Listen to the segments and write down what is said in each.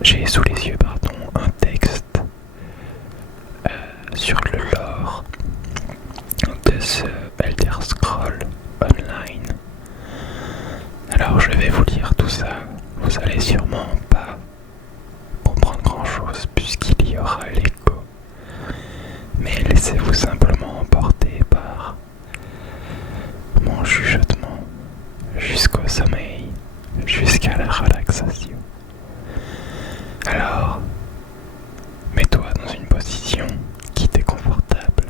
J'ai sous les yeux un texte sur le lore de ce Elder Scroll Online. Alors je vais vous lire tout ça. Vous allez sûrement pas comprendre grand chose puisqu'il y aura l'écho. Mais laissez-vous simplement emporter par mon chuchotement jusqu'au sommeil, jusqu'à la relaxation. Alors, mets-toi dans une position qui t'est confortable.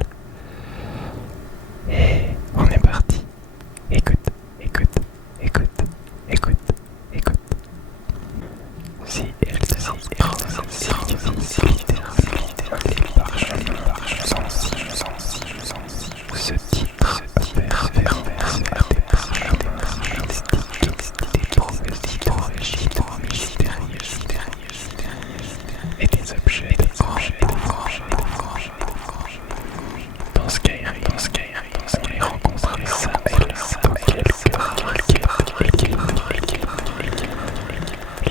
Et on est parti. Écoute, écoute, écoute, écoute, écoute. Si elle te littéralement les parchemins sensibles, ce titre perverse à des parchemins mystiques, des prophéties mystérieuses et des objets de grand pouvoir. Dans Skyrim, on les rencontre ça et là dans quelques rares quêtes.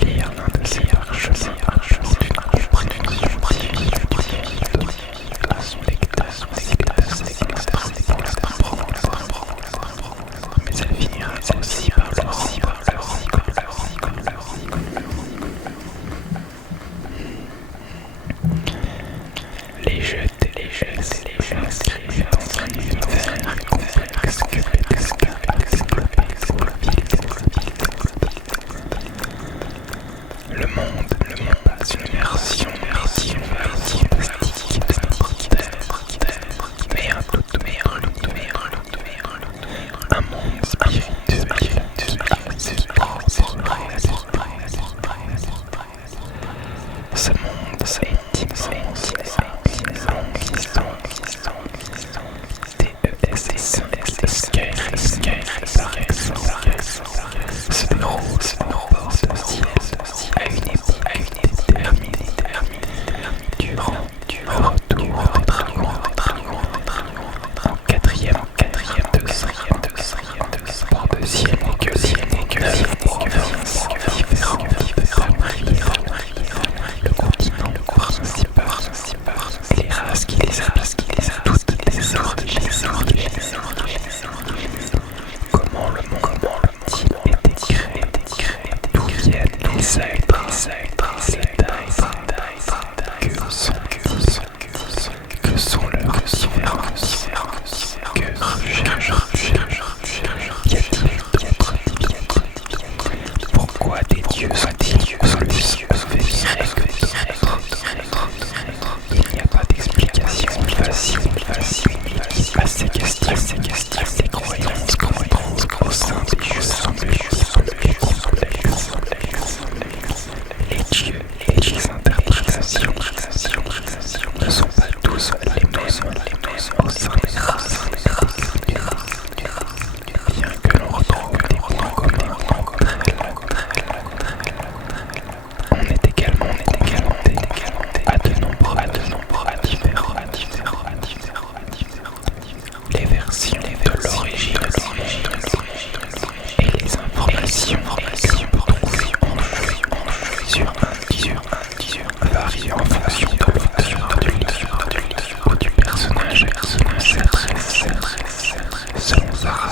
Lire l'un de ces parchemins apporte une compréhension divine à son lecteur s'il est assez extrême pour la comprendre. Mais elle finira aussi par le rendre. Les jeter, inscrits dans un univers complexe que Bethesda a développé pour le Le monde n'est pas une version fantastique mais un tout un monde spirituel qui a ses propres réalités. Ce monde est immense, long Skyrim se déroule au bord de ciel à une époque déterminée durant le retour des dragons en quatrième bord de ciel et que 9 provinces différentes le continent principal et les races qui les habitent, toutes des origines. Comment le monde a-t-il été créé? D'où viennent les êtres, les daïs? Que sont leurs différences? Que recherchent? Y a-t-il d'autres divinités? Pourquoi des dieux sont-ils plus vénérés que d'autres? Il n'y a pas d'explication facile à ces questions. Les croyances au sein des jeux semblent complexes. Les dieux et les interprétations ne sont pas tous les mêmes au sein des races et des cultures. Bien que l'on retrouve des points communs entre elles, on est également à de nombreux différents. Les versions de l'origine et les informations que l'on peut trouver en jeu sur un varient en fonction de l'auteur du livre ou du personnage à qui l'on s'adresse. Selon Zara,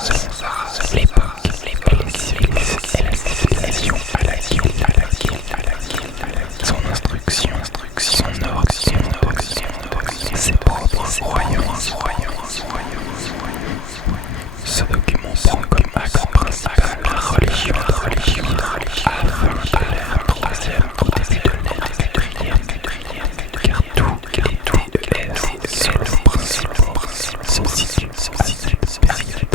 l'époque et la civilisation à laquelle son instruction, son ordre, ses propres croyances. Ce document prend comme axe principal la religion afin de l'ère troisième au début de l'ère car tous les DES solo principaux se situent à cette période.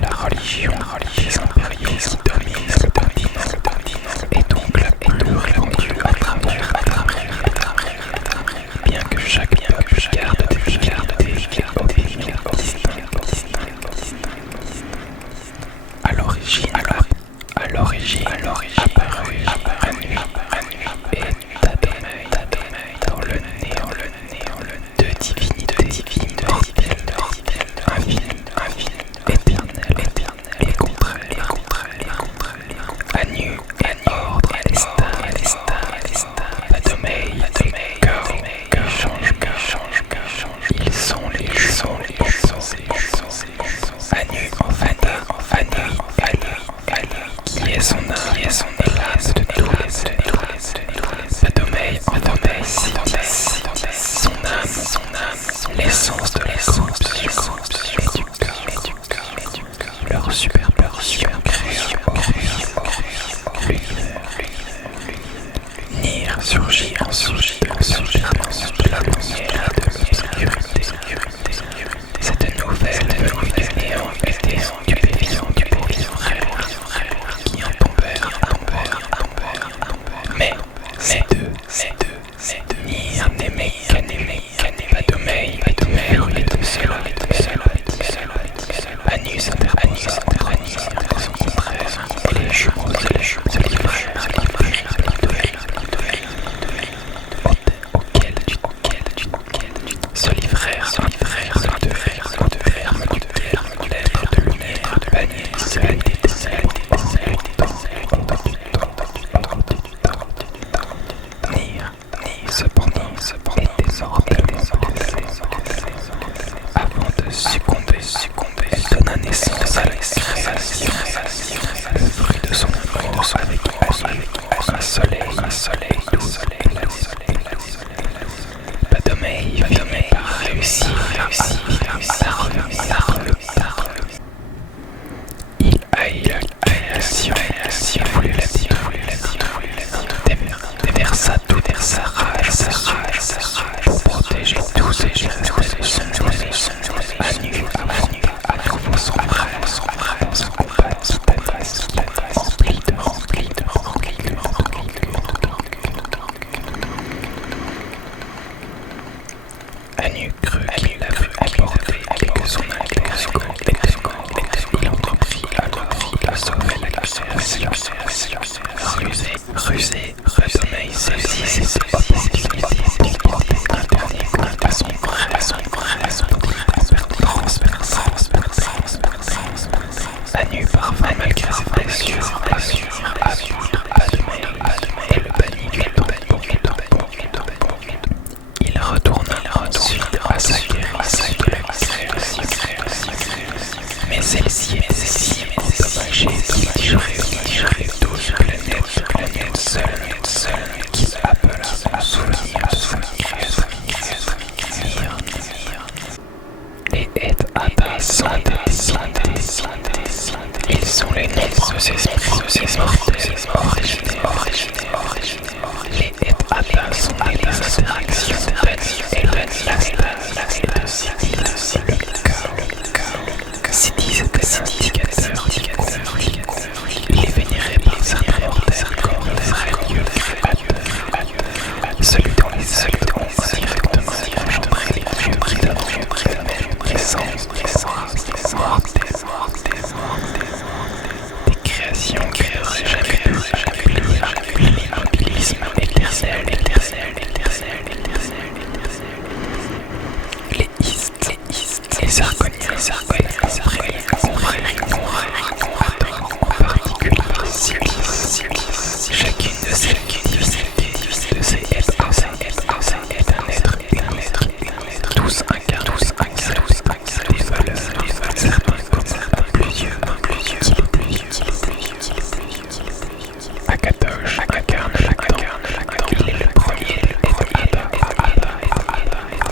La religion des impériaux qui domine le continent est donc la plus répandue à travers surgit ensuite de l'alternance de la lumière et de l'obscurité. Cette nouvelle venue du néant était stupéfiante pour les frères, qui en tombèrent. Mais ces deux, Nir n'aimait pas d'Omeille, furieux de cela. Anus interposa entre Nir et son contraire, et les jumeaux se livrèrent auquel se livrèrent au terme l'être de lumière de panier, celui des ténèbres, Nir, cependant, était mortellement blessé. Avant de succomber, elle donna naissance à la création, le fruit de son amour avec un soleil doux. Padomei finit par réussir à revenir le temps. Il haït la création, il voulait la déversa toute sa rage pour protéger tous ses gestes de son à nu à nouveau son frère dans un combat rempli de Anu crut qu'il avait emporté que son intérêt il entreprit alors à sauver la création. Rusé, Padomei saisit cette opportunité pour porter interdit à son frère Anu parvint malgré ses blessures à Padomei et le bannit du tombeau. Il retourna ensuite à sa guérison de la création. Mais celle-ci était si endommagée qu'il digerait 12 planètes seules qui appela à souvenir de sa création. Et et Ada sont ils sont les nombreux esprits mortels originaires. Les et Ada sont les interactions d'Ani et de Sidi, le chaos. Sidi était l'indicateur du conflit. Il est vénéré par certains mortels comme le vrai Dieu créateur, celui dont les actes ont directement engendré les dieux d'avant présence des créations qui n'auraient jamais pu l'immobilisme éternel. Les Istes, les Argoniens, en particulier chacune de ces divinités, de ces est un être unique, tous incarnent des valeurs, certains communs, plusieurs. Akatosh incarne Adam, il est le premier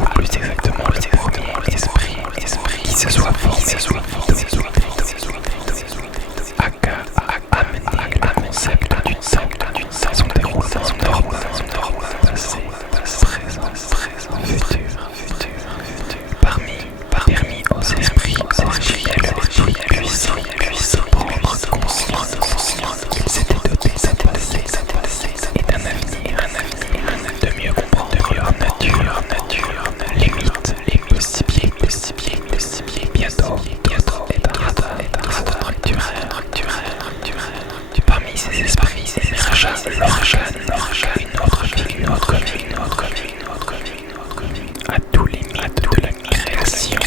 ou plus exactement le premier esprit qui se soit formé. Aka a amené le concept du temps, son déroulement normal, passé, présent, futur. Permis aux esprits originels puissants prendre conscience qu'ils étaient dotés d'un passé et d'un avenir, de mieux comprendre leur nature, limites, possibilités. Bientôt est un radar structurel. Parmi ces esprits émergea une autre vie. À tous les mythes de la création,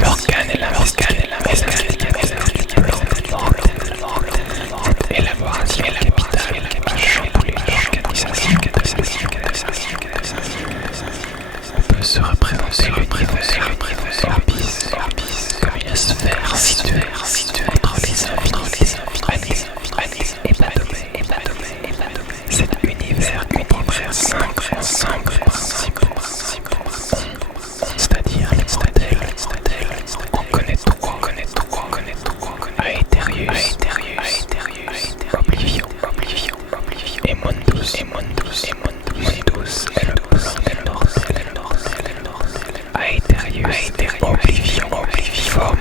l'organe et l'investigateur cette élaboration capitale a chamboulé l'organisation. On peut se représenter l'univers comme une sphère située entre les infinis et Padomei. Cet univers comprendrait 5 principaux, c'est-à-dire les modèles. On connaît trois. Aetherius, Oblivion et Mundi. Mundus est le plan Aetherius et Oblivion forment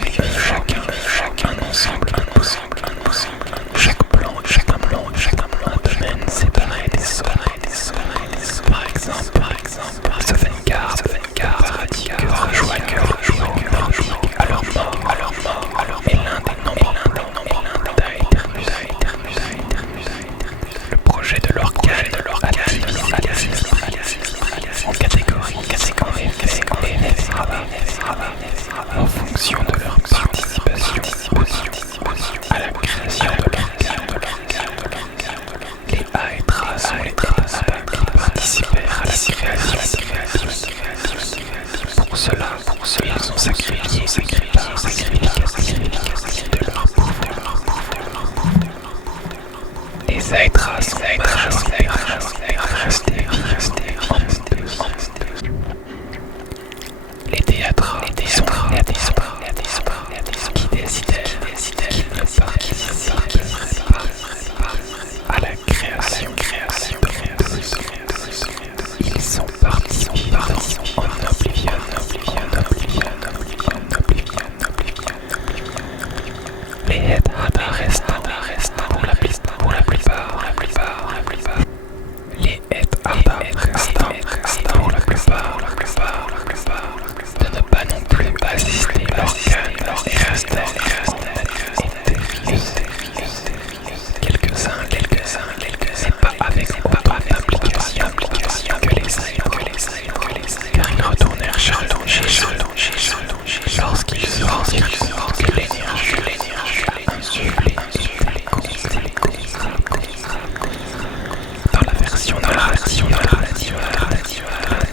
chacun un ensemble. Chaque plan un domaine séparé des autres. Par exemple, Sovngarde, paradis que rejoint à leur mort, est l'un des nombreux plans d'Aetherius. Le projet de l'organe en catégories, en fonction de leur participation à la création de l'organe. Les Aethras sont les traces qui participèrent à la création. Pour cela, ils ont sacrifié par sacrification de leur pouvoir. Les Aethras sont majoritairement restés en Mundus. Les Théâtres sont les qui décidèrent qu'ils ne participeraient pas à la création de Mundus. Ils sont partis en Oblivion. Les Headhunter restent pour la plupart. Les Headhunter restent pour la plupart de ne pas non plus assister l'organe et rester quelques-uns, mais pas avec autant d'implication que les autres, car ils retournèrent chez lorsqu'ils se rendirent compte que l'énergie insufflée dans la version narrative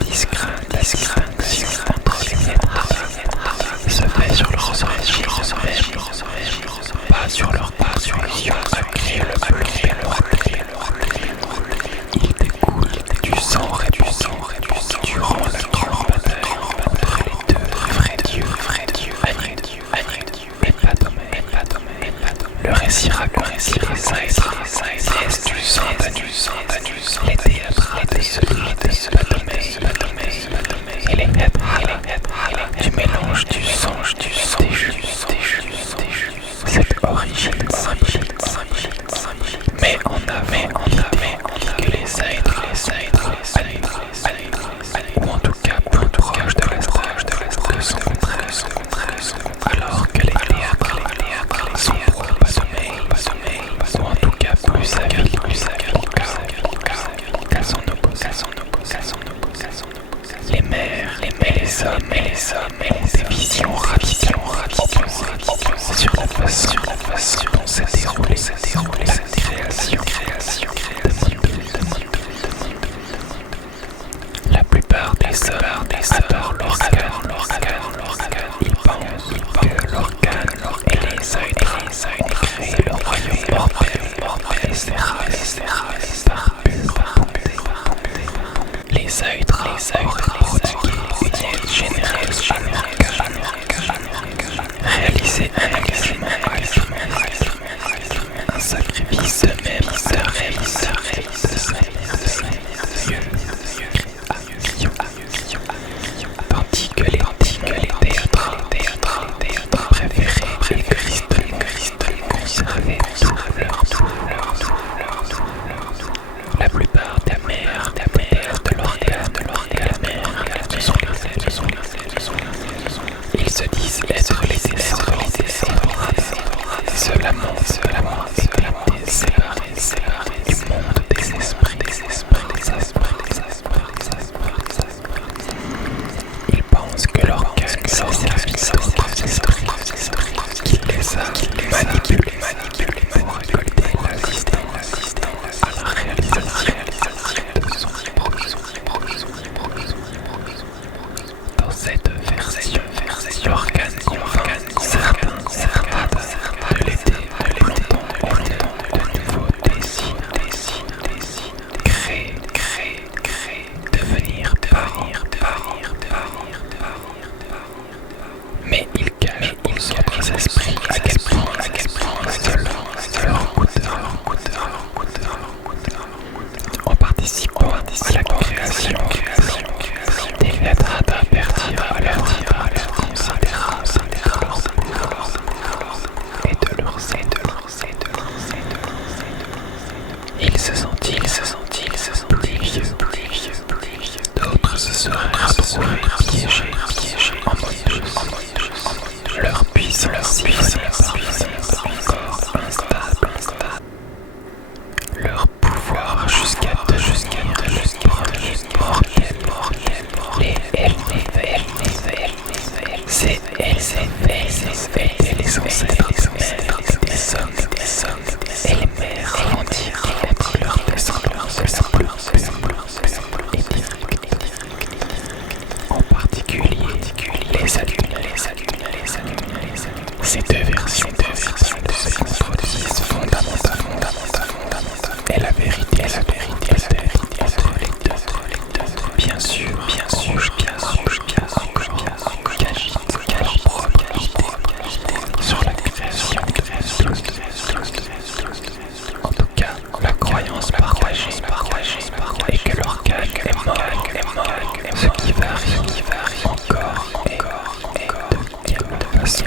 distinction entre les Headhunters se fait sur leur pas sur leur illusion à créer le plan. Il découle du sang réduit durant la grande bataille entre les deux vrais dieux, et Padomé. Le récit raconte les Aethras du sang d'Anus, les Théâtres de celui de Padomé, et les Headhunter du mélange du sang des jus. Cette origine symbolique met en avant l'idée que les Aethras ou en tout cas plus proches de l'astre que son contraire, alors que les Théâtres sont pro-Padomé, ou en tout cas plus habiles qu'à son opposé. Les mères et les hommes ont des visions rapides sur la façon dont s'est déroulée la création de Mundus. La plupart des hommes adorent l'organe. Ils pensent que l'organe et les Aethras ont créé le royaume mortel et Serral par pure bonté. Les Aethras auraient prodigué une aide généreuse à l'organe, réalisé un engagement altruiste, un sacrifice à la création des lettres à pertir à leur et de leurs ils se sentirent plus vieux. D'autres se seraient piégés en mode leur puissance encore instable. Leur pouvoir jusqu'à devenir mortel. Les c'est étaient les ancêtres des hommes et les mères rendirent leur descendance et directe. En particulier les adultes. Ces deux versions se contredisent fondamentalement. Et la vérité est entre les deux. Bien sûr, rouge, qu'agite leur propre idée sur la création. En tout cas, la croyance partagée est que l'organe est mort, ce qui varie encore de quelle façon.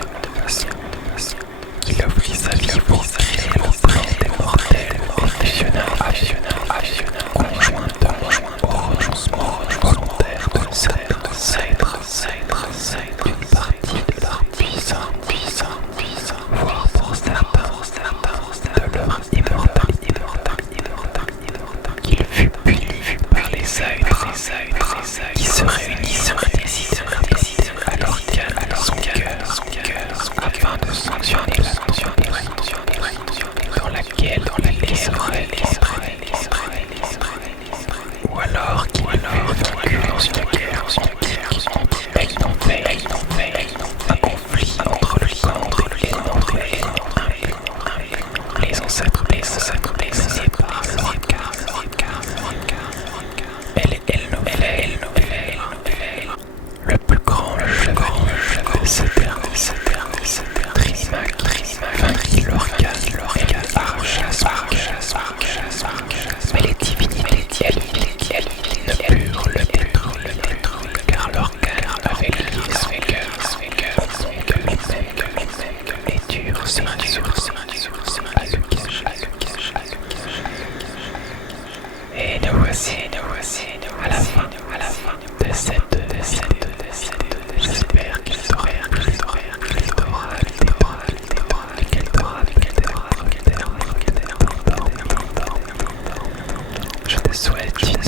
Il offrit sa vie pour créer le plan des mortels et fusionna conjointement au renoncement volontaire de certains d'une partie de leur puissance, voire pour certains de leur immortalité, qu'il fut puni par les êtres qui se réunissent à l'organe son cœur afin de sanctionner dans laquelle il serait ou alors qu'il fut vaincu dans une guerre antique, un conflit entre le corps et les ancêtres menés par elle le plus grand jeu de ce dernier Trinimac vainquit l'organe arracha mais les divinités elles ne purent le car l'organe avait lié son cœur au monde et dur ses ressources à le cacher. Et nous voici à la fin de cette visite. J'espère qu'il t'aura plu, Je te souhaite une